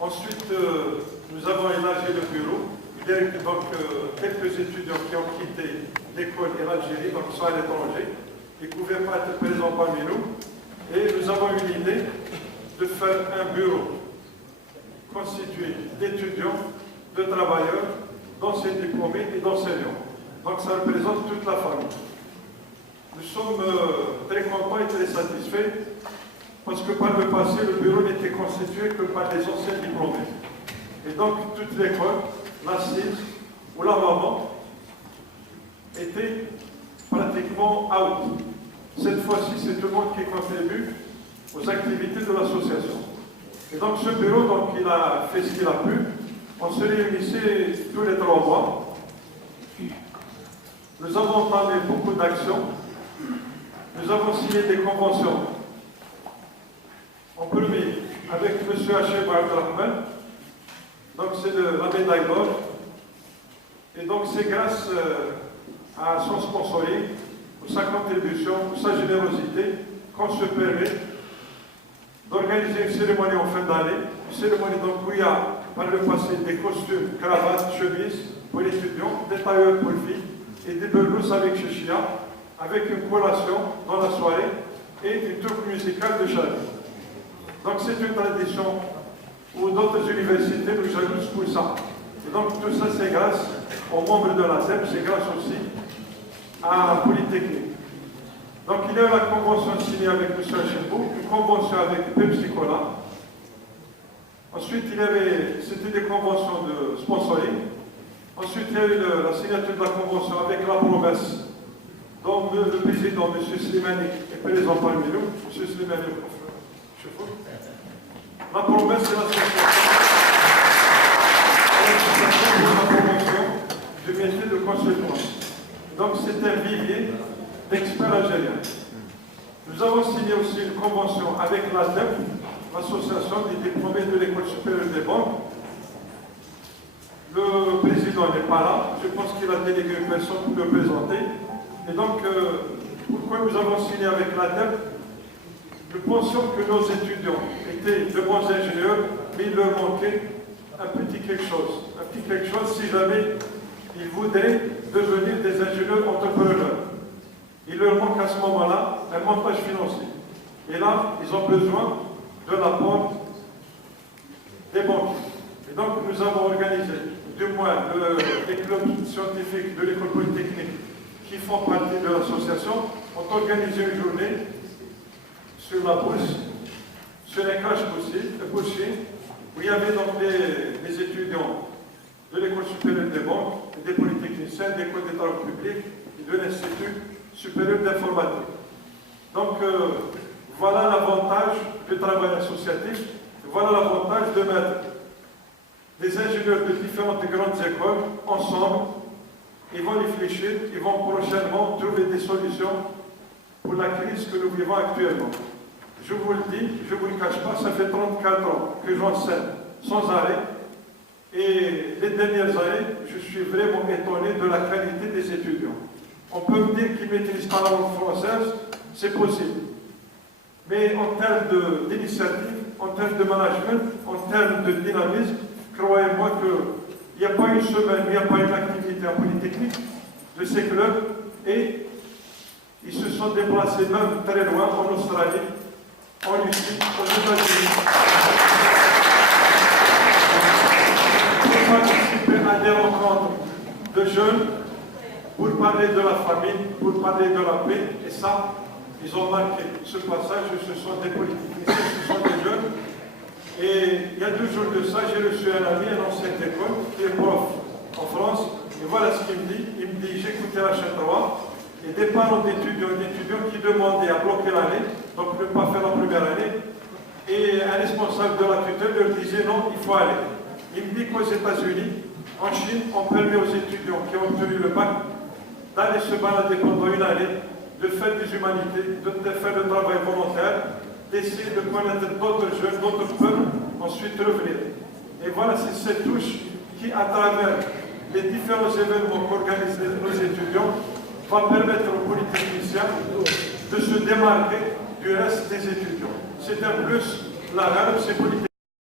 Ensuite, nous avons élargi le bureau. Il y a eu donc quelques étudiants qui ont quitté l'école et l'Algérie, donc ils sont à l'étranger. Ils ne pouvaient pas être présents parmi nous. Et nous avons eu l'idée de faire un bureau constitué d'étudiants, de travailleurs, d'anciens diplômés et d'enseignants. Donc ça représente toute la famille. Nous sommes très contents et très satisfaits parce que par le passé, le bureau n'était constitué que par des anciens diplômés. Et donc toute l'école, l'assise ou la maman était pratiquement out. Cette fois-ci, c'est tout le monde qui contribue aux activités de l'association. Et donc ce bureau, donc, il a fait ce qu'il a pu. On se réunissait tous les 3 mois. Nous avons entamé beaucoup d'actions. Nous avons signé des conventions. En premier, avec M. Hachem Abdelrahman, donc c'est la médaille d'or. Et donc c'est grâce à son sponsoring, sa contribution, sa générosité, qu'on se permet d'organiser une cérémonie en fin d'année. Une cérémonie donc où il y a par le passé des costumes, cravates, chemises pour les étudiants, des tailleurs pour filles et des belousses avec chichia, avec une collation dans la soirée et une troupe musicale de chalet. Donc c'est une tradition où d'autres universités nous jalousent pour ça. Et donc tout ça c'est grâce aux membres de la CEP, c'est grâce aussi à Polytechnique. Donc il y a eu la convention signée avec M. Hachibou, une convention avec Pepsi Cola. Ensuite, c'était des conventions de sponsoring. Ensuite, il y a eu la signature de la convention avec la promesse, dont le président, M. Slimani, est présent parmi nous. M. Slimani, je fous. La promesse, c'est l'association pour la promotion du métier de consultant. Donc, c'est un vivier d'experts algériens. Nous avons signé aussi une convention avec l'ADEP, l'association des diplômés de l'École supérieure des banques. Le président n'est pas là, je pense qu'il a délégué une personne pour le présenter. Et donc, pourquoi nous avons signé avec l'ADEP? Nous pensions que nos étudiants étaient de bons ingénieurs, mais il leur manquait un petit quelque chose. Un petit quelque chose si jamais ils voudraient devenir des ingénieurs entrepreneurs. Il leur manque à ce moment-là un montage financier. Et là, ils ont besoin de l'apport des banquiers. Et donc, nous avons organisé, du moins, les clubs scientifiques de l'école polytechnique qui font partie de l'association, ont organisé une journée sur la bourse, sur un crash boursier, où il y avait donc des étudiants de l'école supérieure des banques, des polytechniciens, de l'école des travaux publics et de l'Institut supérieur d'informatique. Donc, voilà l'avantage du travail associatif, voilà l'avantage de mettre des ingénieurs de différentes grandes écoles ensemble. Ils vont réfléchir, ils vont prochainement trouver des solutions pour la crise que nous vivons actuellement. Je vous le dis, je ne vous le cache pas, ça fait 34 ans que j'enseigne sans arrêt. Et les dernières années, je suis vraiment étonné de la qualité des étudiants. On peut me dire qu'ils ne maîtrisent pas la langue française, c'est possible. Mais en termes d'initiative, en termes de management, en termes de dynamisme, croyez-moi qu'il n'y a pas une semaine, il n'y a pas une activité en Polytechnique de ces clubs, et ils se sont déplacés même très loin, en Australie, en Russie, aux États-Unis, pour participer à des rencontres de jeunes, pour parler de la famille, pour parler de la paix, et ça, ils ont marqué ce passage, ce sont des politiciens, ce sont des jeunes. Et il y a 2 jours de ça, j'ai reçu un ami, un ancien d'école, qui est prof en France, et voilà ce qu'il me dit. Il me dit, j'écoutais la chaîne 3, et des parents d'étudiants qui demandaient à bloquer l'année, donc ne pas faire la première année, et un responsable de la tutelle leur disait non, il faut aller. Il me dit qu'aux États-Unis, en Chine, on permet aux étudiants qui ont obtenu le bac d'aller se balader pendant une année, de faire des humanités, de faire le travail volontaire, d'essayer de connaître d'autres jeunes, d'autres peuples, ensuite revenir. Et voilà, c'est cette touche qui, à travers les différents événements qu'organisent nos étudiants, va permettre aux polytechniciens de se démarquer du reste des étudiants. C'est un plus, la RAB, c'est politique.